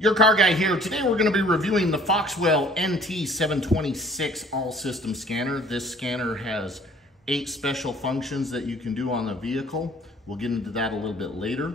Your car guy here. Today we're going to be reviewing the Foxwell NT726 all-system scanner. This scanner has 8 special functions that you can do on the vehicle. We'll get into that a little bit later.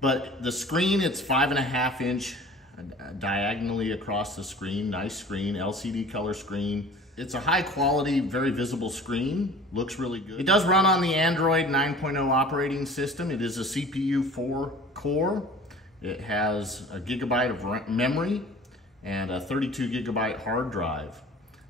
But the screen, it's 5.5 inch diagonally across the screen. Nice screen, LCD color screen. It's a high quality, very visible screen. Looks really good. It does run on the Android 9.0 operating system. It is a CPU 4 core. It has a gigabyte of memory and a 32 gigabyte hard drive.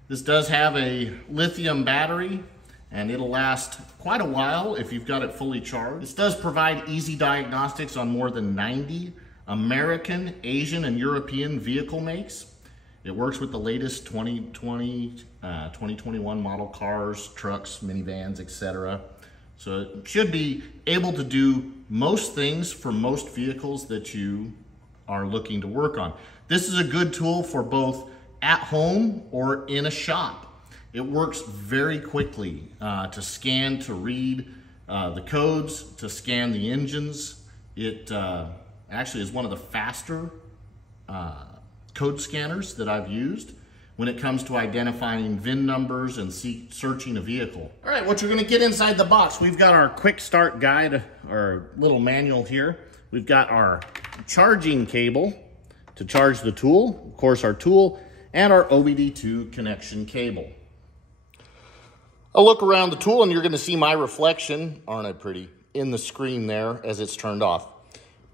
This does have a lithium battery and it'll last quite a while if you've got it fully charged. This does provide easy diagnostics on more than 90 American, Asian, and European vehicle makes. It works with the latest 2020, 2021 model cars, trucks, minivans, etc. So it should be able to do most things for most vehicles that you are looking to work on. This is a good tool for both at home or in a shop. It works very quickly to scan, to read the codes, to scan the engines. It actually is one of the faster code scanners that I've used when it comes to identifying VIN numbers and searching a vehicle. All right, what you're gonna get inside the box, we've got our quick start guide, or little manual here. We've got our charging cable to charge the tool, of course our tool, and our OBD2 connection cable. A look around the tool and you're gonna see my reflection, aren't I pretty, in the screen there as it's turned off.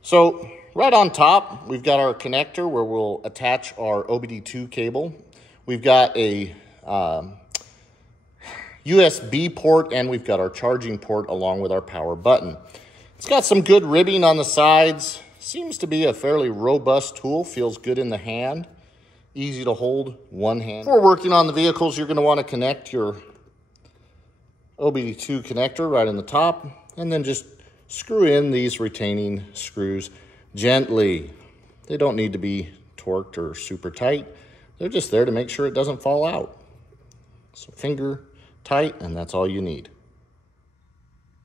So right on top, we've got our connector where we'll attach our OBD2 cable. We've got a USB port and we've got our charging port along with our power button. It's got some good ribbing on the sides. Seems to be a fairly robust tool, feels good in the hand. Easy to hold, one hand. Before working on the vehicles, you're gonna wanna connect your OBD2 connector right in the top and then just screw in these retaining screws gently. They don't need to be torqued or super tight. They're just there to make sure it doesn't fall out. So finger tight, and that's all you need.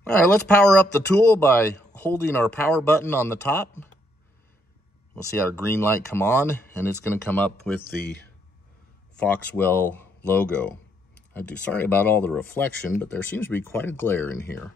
All right, let's power up the tool by holding our power button on the top. We'll see our green light come on, and it's gonna come up with the Foxwell logo. Sorry about all the reflection, but there seems to be quite a glare in here.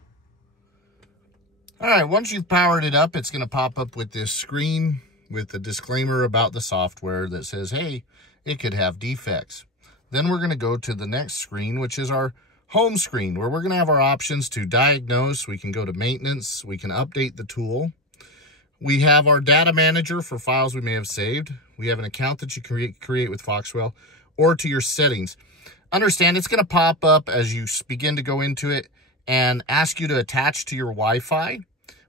All right, once you've powered it up, it's gonna pop up with this screen with a disclaimer about the software that says, hey, it could have defects. Then we're gonna go to the next screen, which is our home screen, where we're gonna have our options to diagnose. We can go to maintenance. We can update the tool. We have our data manager for files we may have saved. We have an account that you create with Foxwell, or to your settings. Understand, it's gonna pop up as you begin to go into it and ask you to attach to your Wi-Fi,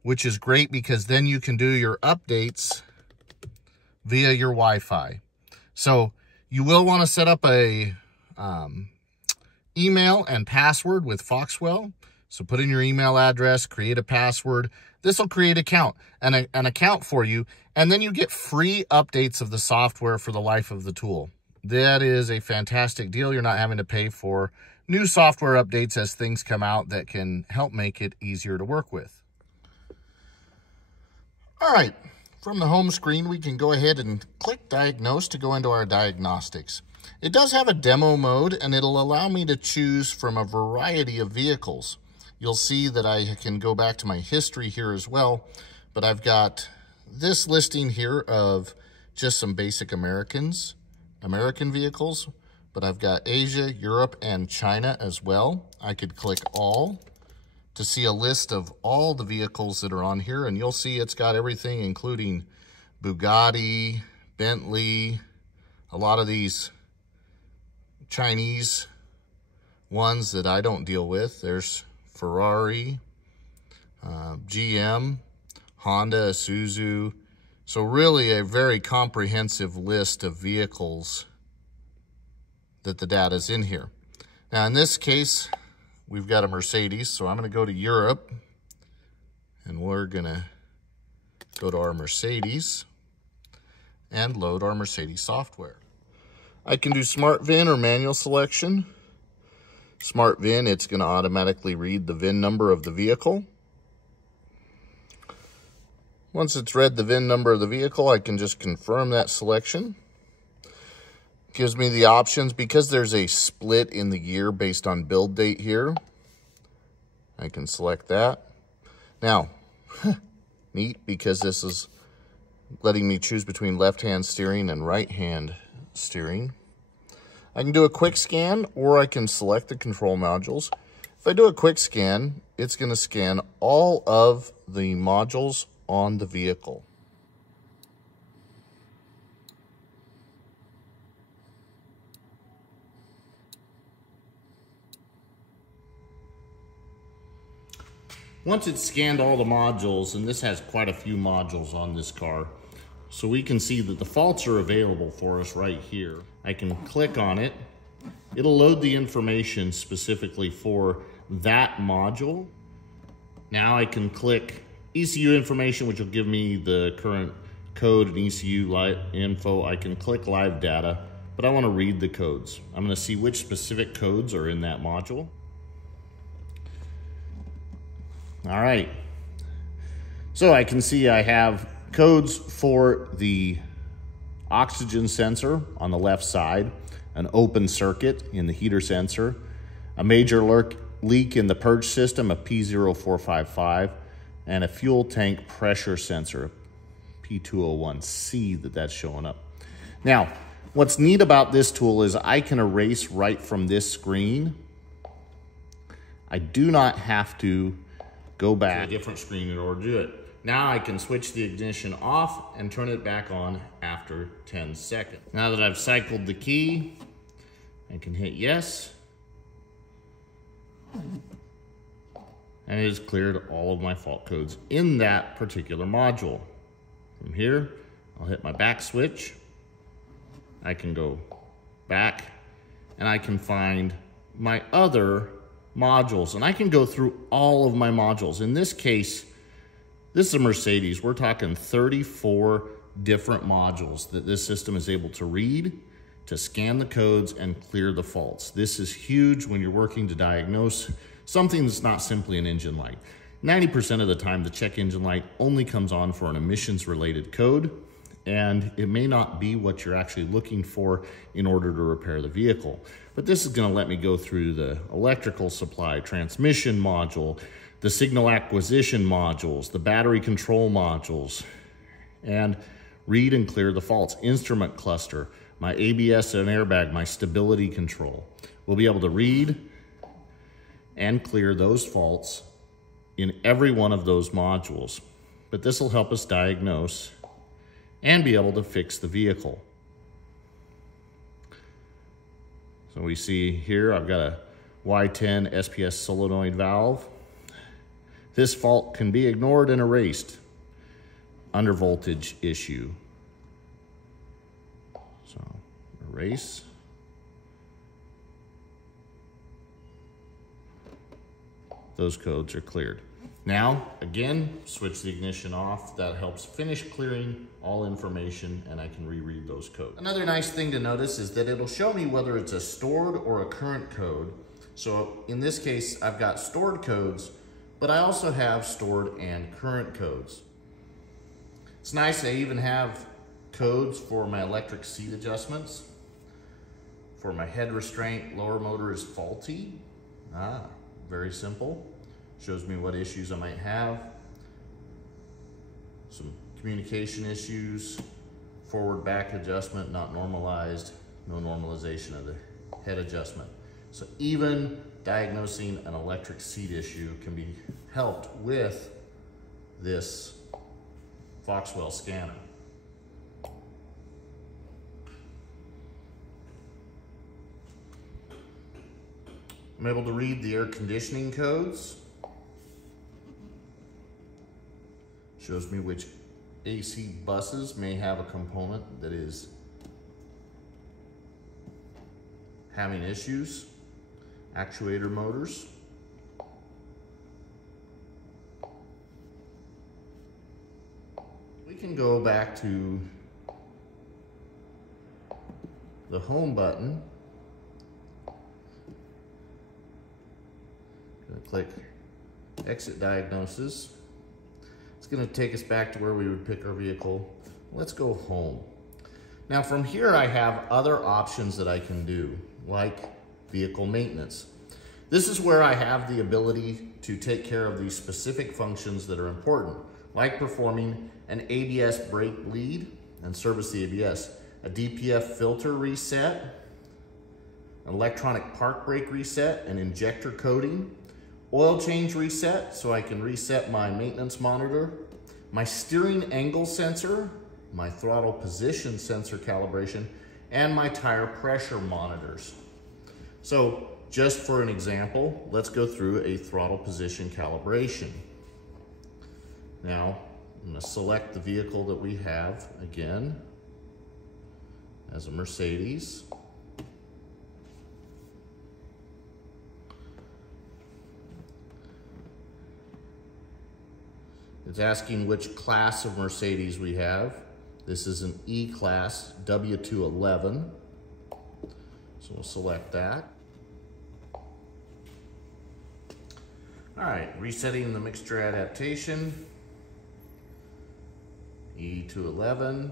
which is great because then you can do your updates via your Wi-Fi. So you will want to set up a email and password with Foxwell. So put in your email address, create a password. This will create an account for you, and then you get free updates of the software for the life of the tool. That is a fantastic deal. You're not having to pay for new software updates as things come out that can help make it easier to work with. All right. From the home screen, we can go ahead and click Diagnose to go into our Diagnostics. It does have a demo mode, and it'll allow me to choose from a variety of vehicles. You'll see that I can go back to my history here as well, but I've got this listing here of just some basic American vehicles, but I've got Asia, Europe, and China as well. I could click All to see a list of all the vehicles that are on here, and you'll see it's got everything, including Bugatti, Bentley, a lot of these Chinese ones that I don't deal with. There's Ferrari, GM, Honda, Isuzu. So really a very comprehensive list of vehicles that the data's in here. Now in this case, we've got a Mercedes, so I'm gonna go to Europe and we're gonna go to our Mercedes and load our Mercedes software. I can do Smart VIN or manual selection. Smart VIN, it's gonna automatically read the VIN number of the vehicle. Once it's read the VIN number of the vehicle, I can just confirm that selection. Gives me the options. Because there's a split in the year based on build date here, I can select that. Now, neat, because this is letting me choose between left-hand steering and right-hand steering. I can do a quick scan, or I can select the control modules. If I do a quick scan, it's going to scan all of the modules on the vehicle. Once it's scanned all the modules, and this has quite a few modules on this car, so we can see that the faults are available for us right here. I can click on it. It'll load the information specifically for that module. Now I can click ECU information, which will give me the current code and ECU info. I can click live data, but I want to read the codes. I'm going to see which specific codes are in that module. All right. So I can see I have codes for the oxygen sensor on the left side, an open circuit in the heater sensor, a major leak in the purge system, a P0455, and a fuel tank pressure sensor, P201C, that's showing up. Now, what's neat about this tool is I can erase right from this screen. I do not have to go back to a different screen in order to do it. Now I can switch the ignition off and turn it back on after 10 seconds. Now that I've cycled the key, I can hit yes. And it has cleared all of my fault codes in that particular module. From here, I'll hit my back switch. I can go back and I can find my other modules, and I can go through all of my modules. In this case, this is a Mercedes. We're talking 34 different modules that this system is able to read, to scan the codes, and clear the faults. This is huge when you're working to diagnose something that's not simply an engine light. 90% of the time, the check engine light only comes on for an emissions-related code, and it may not be what you're actually looking for in order to repair the vehicle. But this is going to let me go through the electrical supply, transmission module, the signal acquisition modules, the battery control modules, and read and clear the faults. Instrument cluster, my ABS and airbag, my stability control. We'll be able to read and clear those faults in every one of those modules. But this will help us diagnose and be able to fix the vehicle. So we see here I've got a Y10 SPS solenoid valve. This fault can be ignored and erased. Under voltage issue. So erase. Those codes are cleared. Now, again, switch the ignition off. That helps finish clearing all information, and I can reread those codes. Another nice thing to notice is that it'll show me whether it's a stored or a current code. So in this case, I've got stored codes, but I also have stored and current codes. It's nice I even have codes for my electric seat adjustments. For my head restraint, lower motor is faulty. Very simple. Shows me what issues I might have. Some communication issues, forward back adjustment, not normalized, no normalization of the head adjustment. So even diagnosing an electric seat issue can be helped with this Foxwell scanner. I'm able to read the air conditioning codes. Shows me which AC buses may have a component that is having issues. Actuator motors. We can go back to the home button. Click exit diagnosis. It's gonna take us back to where we would pick our vehicle. Let's go home. Now from here I have other options that I can do, like vehicle maintenance. This is where I have the ability to take care of these specific functions that are important, like performing an ABS brake bleed and service the ABS, a DPF filter reset, an electronic park brake reset, an injector coding, oil change reset so I can reset my maintenance monitor, my steering angle sensor, my throttle position sensor calibration, and my tire pressure monitors. So just for an example, let's go through a throttle position calibration. Now, I'm going to select the vehicle that we have again as a Mercedes. It's asking which class of Mercedes we have. This is an E-Class W211. So we'll select that. All right, resetting the mixture adaptation. E211.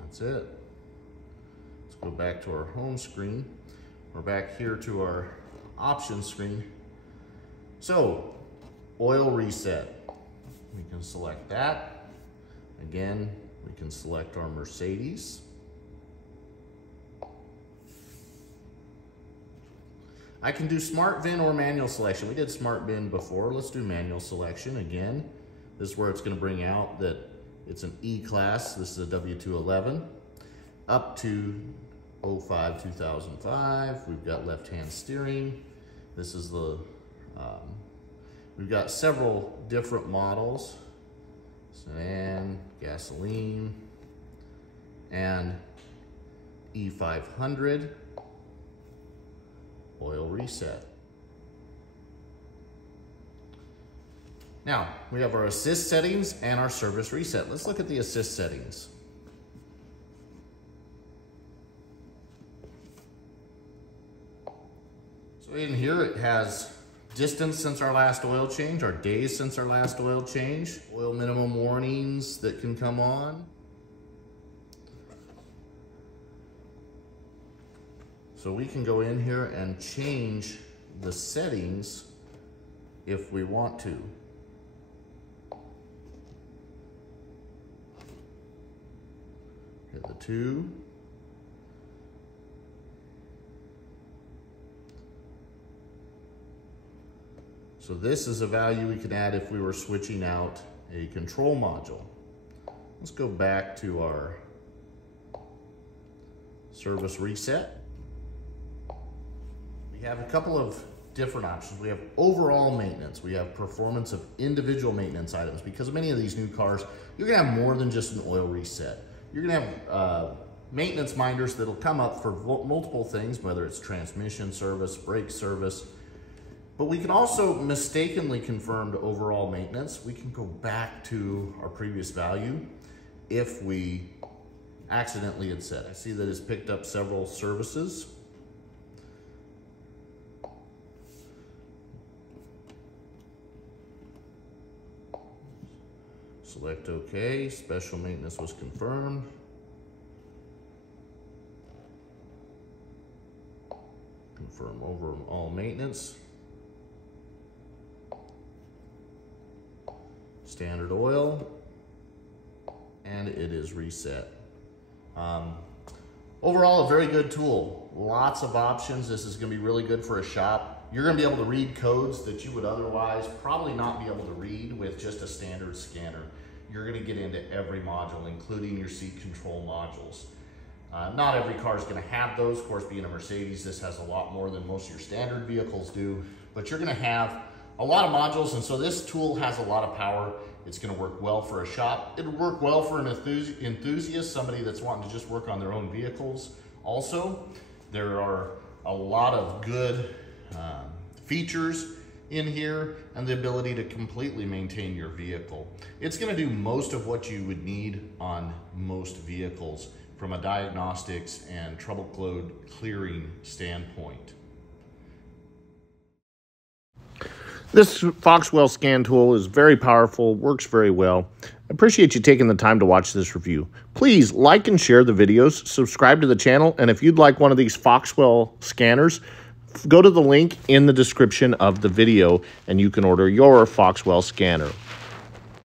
That's it. Let's go back to our home screen. We're back here to our options screen. So, oil reset. We can select that. Again, we can select our Mercedes. I can do smart VIN or manual selection. We did smart VIN before. Let's do manual selection again. This is where it's going to bring out that it's an E-Class. This is a W211. Up to 05-2005. We've got left-hand steering. This is the, we've got several different models. Sedan, gasoline, and E500. Oil reset. Now, we have our assist settings and our service reset. Let's look at the assist settings. So in here it has distance since our last oil change, our days since our last oil change, oil minimum warnings that can come on. So we can go in here and change the settings if we want to. Hit the 2. So this is a value we can add if we were switching out a control module. Let's go back to our service reset. We have a couple of different options. We have overall maintenance. We have performance of individual maintenance items. Because of many of these new cars, you're gonna have more than just an oil reset. You're gonna have maintenance minders that'll come up for multiple things, whether it's transmission service, brake service. But we can also mistakenly confirm to overall maintenance. We can go back to our previous value if we accidentally had set. I see that it's picked up several services. Select OK, special maintenance was confirmed. Confirm overall maintenance. Standard oil, and it is reset. Overall, a very good tool. Lots of options. This is going to be really good for a shop. You're going to be able to read codes that you would otherwise probably not be able to read with just a standard scanner. You're going to get into every module, including your seat control modules. Not every car is going to have those. Of course, being a Mercedes, this has a lot more than most of your standard vehicles do, but you're going to have a lot of modules, and so this tool has a lot of power. It's going to work well for a shop. It'll work well for an enthusiast, somebody that's wanting to just work on their own vehicles. Also, there are a lot of good features in here and the ability to completely maintain your vehicle. It's going to do most of what you would need on most vehicles. from a diagnostics and trouble code clearing standpoint. This Foxwell scan tool is very powerful, works very well. I appreciate you taking the time to watch this review. Please like and share the videos, subscribe to the channel, and if you'd like one of these Foxwell scanners, go to the link in the description of the video and you can order your Foxwell scanner.